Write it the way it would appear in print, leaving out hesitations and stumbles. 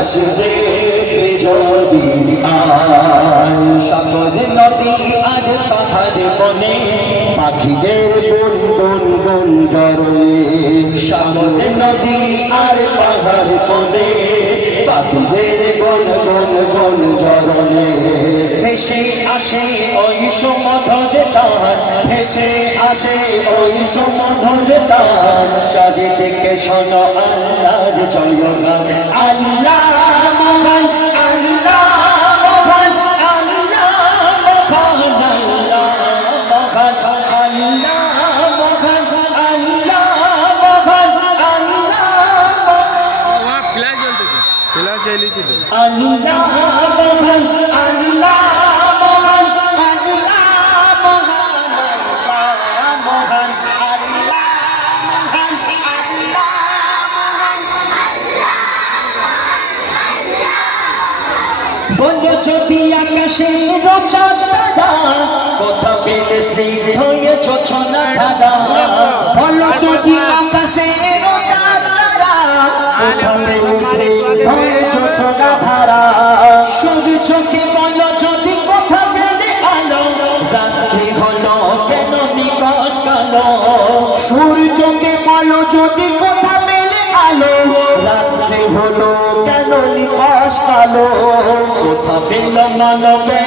আসবে যদি আর সাগর নদী আর পাহাড় বনে পাখিদের গুন গুন গুন জরলে সাগর নদী আর পাহাড় বনে পাখিদের গুন গুন গুন জরলে ভেসে আসে ওই সমুদ্র তার ভেসে আসে ওই সমুদ্র তার চারিদিকে শোনো আল্লাহর জয়গান আল্লাহ মহান আল্লাহ মহান আল্লাহ মহান আল্লাহ মহান আল্লাহ মহান আল্লাহ মহান আল্লাহ ফ্ল্যাশ জ্বলতেছে ফ্ল্যাশ জ্বলেছিল আল্লাহ মহান আল্লাহ মহান আল্লাহ মহান আল্লাহ মহান আল্লাহ মহান আল্লাহ বলো যদি আকাশে রোচাঁদা কোথা পেলে স্মৃত হয়েছ ছনা ধারা বলো যদি আকাশে রোচাঁদা কোথা পেলে স্মৃত হয়েছ ছনা ধারা শুধু চোখে বলো যদি কোথা পেলে আলো রাত্রি হলো কেন নিকশ কালো সূর্যকে বলো যদি কোথা পেলে আলো রাত্রি হলো কেন নিকশ কালো কোথা পেল মানবে